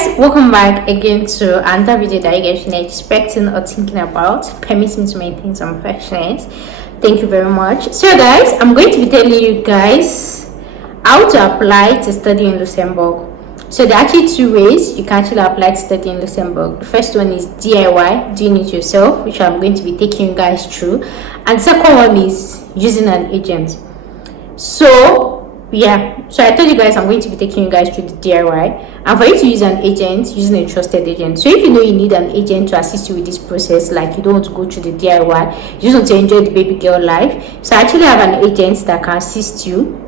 guys, welcome back again to another video that you guys should be expecting or thinking about. Permit me to maintain some freshness. Thank you very much. So guys, I'm going to be telling you guys how to apply to study in Luxembourg. So there are actually two ways you can actually apply to study in Luxembourg. The first one is DIY, doing it yourself, which I'm going to be taking you guys through, and the second one is using an agent. So I told you guys I'm going to be taking you guys through the DIY, and for you to use an agent, using a trusted agent. So if you know you need an agent to assist you with this process, like you don't want to go through the DIY, you just want to enjoy the baby girl life, so I actually have an agent that can assist you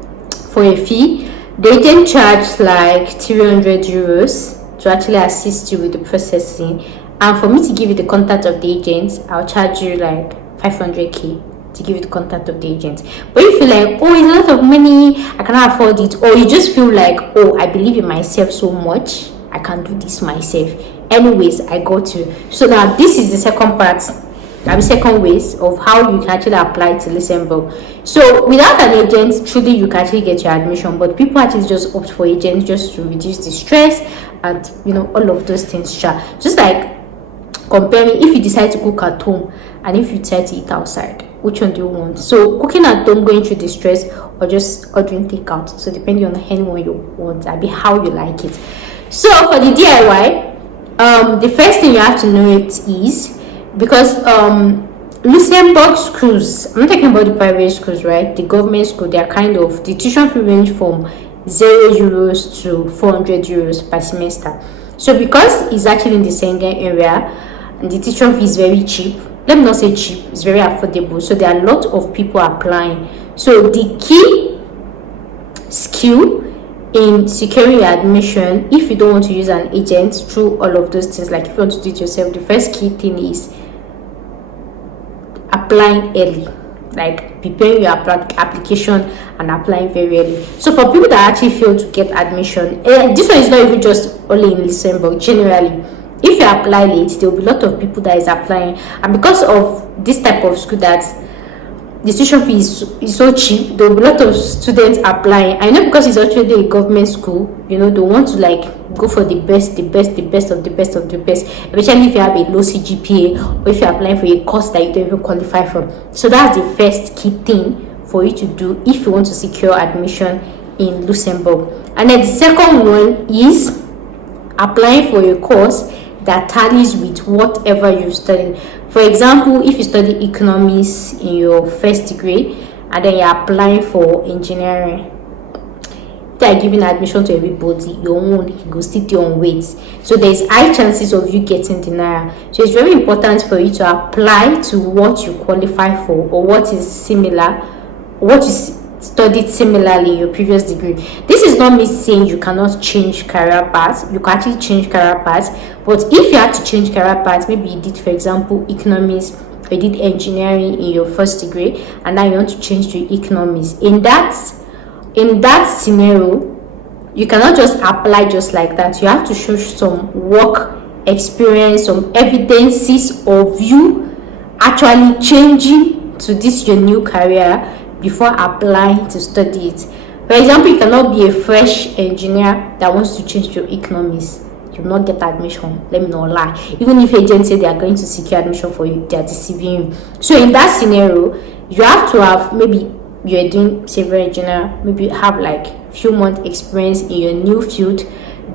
for a fee. The agent charge like 300 euros to actually assist you with the processing, and for me to give you the contact of the agent, I'll charge you like 500k to give you the contact of the agent. But if you feel like, oh, it's a lot of money, I cannot afford it, or you just feel like, oh, I believe in myself so much, I can do this myself, anyways, I got you. So now this is the second part, second ways of how you can actually apply to Luxembourg. So without an agent, truly you can actually get your admission, but people actually just opt for agents just to reduce the stress and all of those things. Just like comparing if you decide to cook at home and if you decide to eat outside, which one do you want? So cooking at home, going through the stress, or just ordering takeout. So depending on anyone you want, that'll be how you like it. So for the DIY, the first thing you have to know it is, because Luxembourg schools, I'm not talking about the private schools, right? The government school, they are kind of, the tuition fee range from 0 euros to 400 euros per semester. So because it's actually in the Schengen area and the tuition fee is very cheap, let me not say cheap, it's very affordable, so there are a lot of people applying. So the key skill in securing your admission, if you don't want to use an agent through all of those things, like if you want to do it yourself, the first key thing is applying early, like preparing your application and applying very early. So for people that actually fail to get admission, this one is not even just only in Luxembourg, generally. If you apply late, there will be a lot of people that is applying, and because of this type of school that the tuition fee is so cheap, there will be a lot of students applying. I know because it's actually a government school, they want to like go for the best of the best of the best of the best, especially if you have a low CGPA or if you're applying for a course that you don't even qualify for. So that's the first key thing for you to do if you want to secure admission in Luxembourg. And then the second one is applying for a course that tallies with whatever you've studied. For example, if you study economics in your first degree and then you're applying for engineering, they are giving admission to everybody, your own, you go sit your own weight. So there's high chances of you getting the NAIRA. So it's very important for you to apply to what you qualify for, or what is similar, what is studied similarly in your previous degree. This is not me saying you cannot change career paths. You can actually change career paths, but if you have to change career paths, maybe you did, for example, economics, or you did engineering in your first degree and now you want to change to economics, in that scenario, you cannot just apply just like that. You have to show some work experience, some evidences of you actually changing to this your new career before applying to study it. For example, you cannot be a fresh engineer that wants to change to economics. You will not get admission. Let me not lie. Even if agents say they are going to secure admission for you, they are deceiving you. So in that scenario, you have to have, maybe you're doing civil engineer, maybe you have like few months experience in your new field,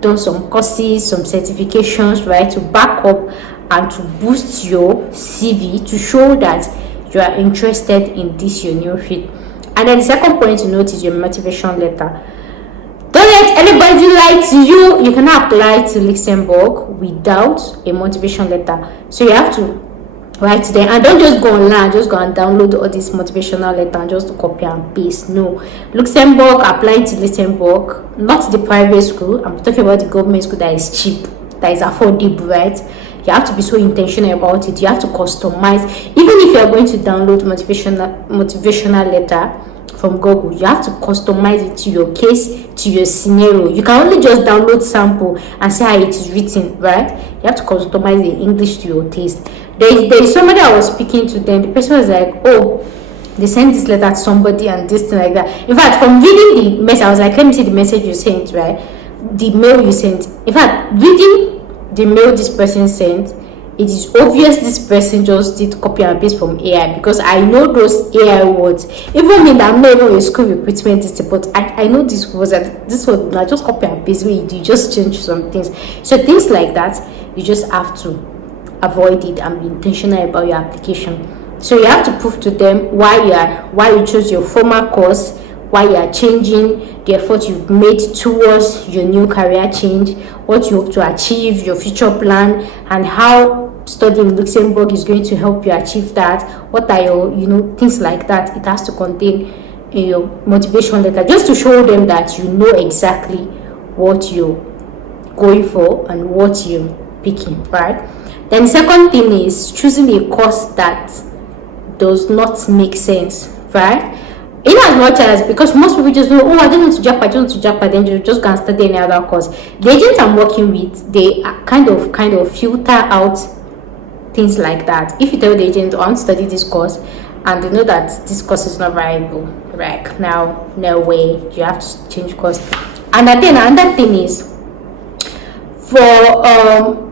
done some courses, some certifications, right, to back up and to boost your CV to show that you are interested in this your new field. And then the second point to note is your motivation letter. Don't let anybody lie to you. You cannot apply to Luxembourg without a motivation letter. So you have to write them, and don't just go online, just go and download all this motivational letter and just copy and paste. No, Luxembourg, applying to Luxembourg, not the private school. I'm talking about the government school that is cheap, that is affordable, right? You have to be so intentional about it. You have to customize. Even if you are going to download motivational letter from Google, you have to customize it to your case, to your scenario. You can only just download sample and see how it is written, right? You have to customize the English to your taste. There is somebody I was speaking to them. The person was like, oh, they sent this letter to somebody and this thing like that. In fact, from reading the message, I was like, let me see the message you sent, right? the mail you sent. In fact, reading the mail this person sent, it is obvious this person just did copy and paste from AI, because I know those AI words. Even me that I'm not even a school recruitment teacher, but I know this was not just copy and paste. You just change some things. So things like that, you just have to avoid it and be intentional about your application. So you have to prove to them why you chose your former course, why you are changing, the effort you've made towards your new career change, what you hope to achieve, your future plan, and how studying in Luxembourg is going to help you achieve that. What are your things like that. It has to contain your motivation letter, just to show them that you know exactly what you're going for and what you're picking, right? Then the second thing is choosing a course that does not make sense, right? In as much as, because most people just go, oh, I don't want to japa, then you just can study any other course. The agents I'm working with, they kind of filter out things like that. If you tell the agent, oh, I want to study this course, and they know that this course is not viable, right? Now, no way, you have to change course. And then another thing is, for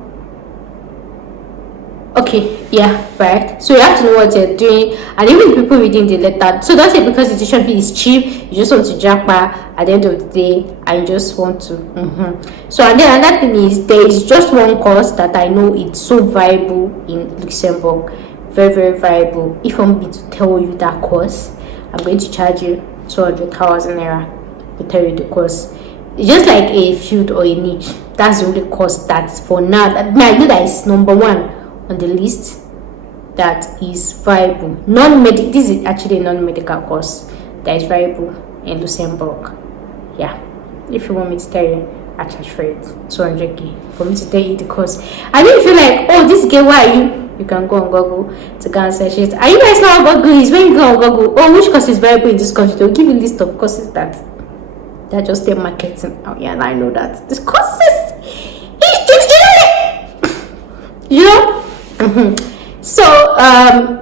okay, yeah, right. So you have to know what you're doing, and even the people reading the letter. So don't say because the tuition fee is cheap, you just want to japa at the end of the day, and you just want to. So and then another thing is, there is just one course that I know it's so viable in Luxembourg, very, very viable. If I'm going to tell you that course, I'm going to charge you 200,000 naira to tell you the course. It's just like a field or a niche. That's the only course that's for now. I know that is number one on the list that is viable. Non-medical. This is actually a non-medical course that is viable in Luxembourg. Yeah. If you want me to tell you, I charge for it 200k for me to tell you the course. And if you feel like, oh, this girl, why are you can go on Google to go and search it. Are you guys know about Google? Is when you go on Google, oh, which course is viable in this country? They'll give you a list of courses that they're just their marketing. Oh yeah, and I know that this courses, So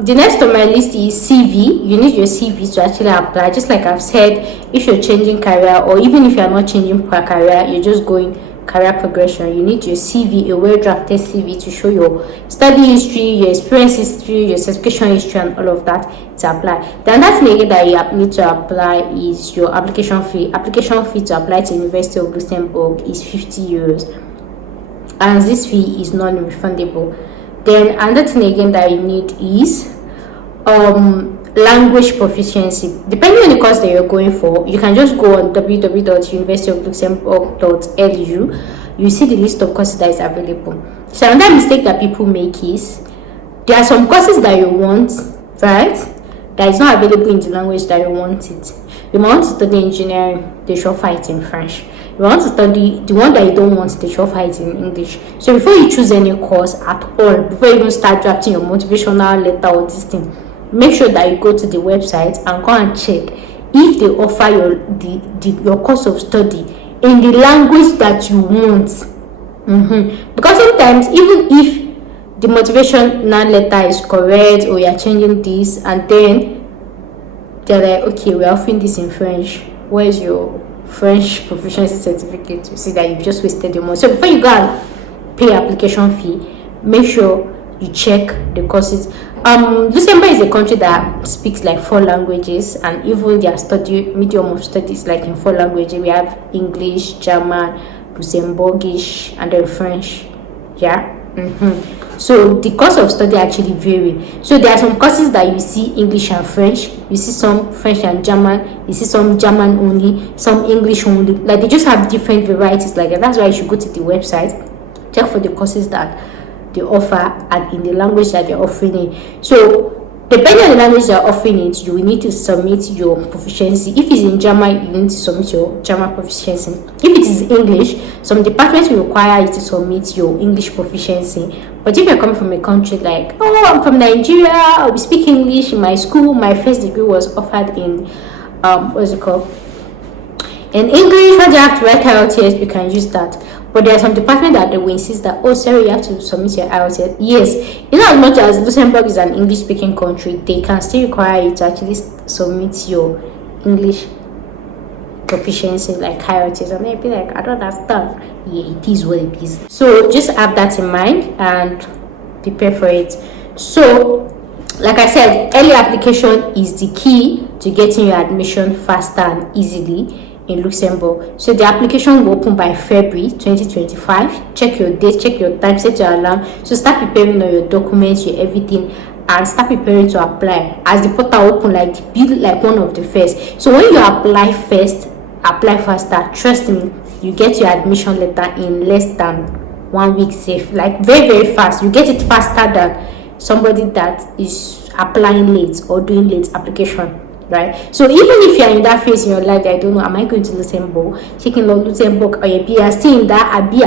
the next on my list is CV. You need your CV to actually apply. Just like I've said, if you're changing career, or even if you're not changing career, you're just going career progression, you need your CV, a well-drafted CV, to show your study history, your experience history, your certification history, and all of that to apply. Then that's the that you need to apply is your application fee. Application fee to apply to University of Luxembourg is 50 euros, and this fee is non-refundable. Then another thing again that you need is language proficiency. Depending on the course that you're going for, you can just go on www.universityofluxembourg.lu. You see the list of courses that is available. So another mistake that people make is, there are some courses that you want, right, that is not available in the language that you want it. You want to study engineering, they should offer it in French. You want to study the one that you don't want, they should offer it in English. So before you choose any course at all, before you even start drafting your motivational letter or this thing, make sure that you go to the website and go and check if they offer your course of study in the language that you want. Because sometimes, even if the motivational letter is correct, or you are changing this, and then they're like, okay, we're offering this in French, where's your French proficiency certificate? You see that you've just wasted your money. So before you go and pay application fee, make sure you check the courses. Luxembourg is a country that speaks like 4 languages, and even their medium of studies like in 4 languages. We have English, German, Luxembourgish, and then French. Yeah. So the course of study actually vary. So there are some courses that you see English and French, you see some French and German, you see some German only, some English only. Like, they just have different varieties like that. That's why you should go to the website, check for the courses that they offer and in the language that they're offering it. So depending on the language they're offering it, you will need to submit your proficiency. If it's in German, you need to submit your German proficiency. If it is English, some departments will require you to submit your English proficiency. But if you're coming from a country like, oh, I'm from Nigeria, I'll be speaking English in my school, my first degree was offered in what's it called, in English, when you have to write IELTS, you can use that. But there are some departments that they will insist that, oh, sorry, you have to submit your IELTS. Yes, in as much as Luxembourg is an English-speaking country, they can still require you to actually submit your English proficiency like IELTS, and they'll be like, I don't understand. Yeah, it is what it is. So just have that in mind and prepare for it. So like I said, early application is the key to getting your admission faster and easily in Luxembourg. So the application will open by February 2025. Check your date, check your time, set your alarm. So start preparing all your documents, your everything, and start preparing to apply. As the portal open, like be like one of the first. So when you apply first, apply faster. Trust me, you get your admission letter in less than 1 week safe. Like very fast. You get it faster than somebody that is applying late or doing late application, right? So even if you're in that phase in your life that I don't know, am I going to Luxembourg, checking on Luxembourg, or you are still in that abi,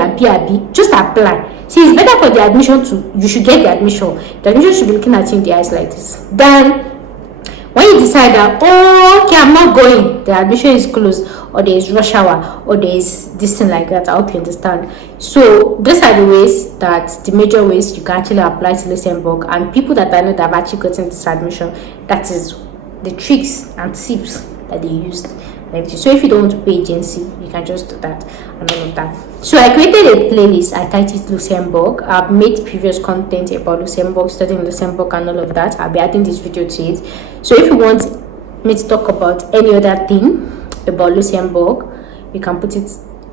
just apply. See, it's better for the admission you should get the admission. The admission should be looking at you in the eyes like this. Then when you decide that, oh, okay, I'm not going, the admission is closed, or there is rush hour, or there is this thing like that. I hope you understand. So these are the ways, the major ways you can actually apply to Luxembourg. And people that I know that have actually gotten this admission, that is the tricks and tips that they used. So if you don't want to pay agency, you can just do that and all of that. So I created a playlist. I titled Luxembourg. I've made previous content about Luxembourg, studying Luxembourg and all of that. I'll be adding this video to it. So if you want me to talk about any other thing about Luxembourg, you can put it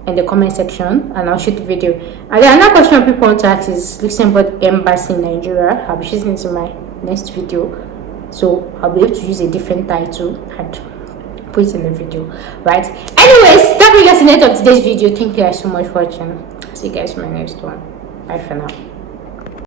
in the comment section and I'll shoot the video. And then another question people want to ask is Luxembourg Embassy in Nigeria. I'll be shooting into my next video, so I'll be able to use a different title and put it in the video, right? Anyways, that brings us to the end of today's video. Thank you guys so much for watching. See you guys in my next one. Bye for now.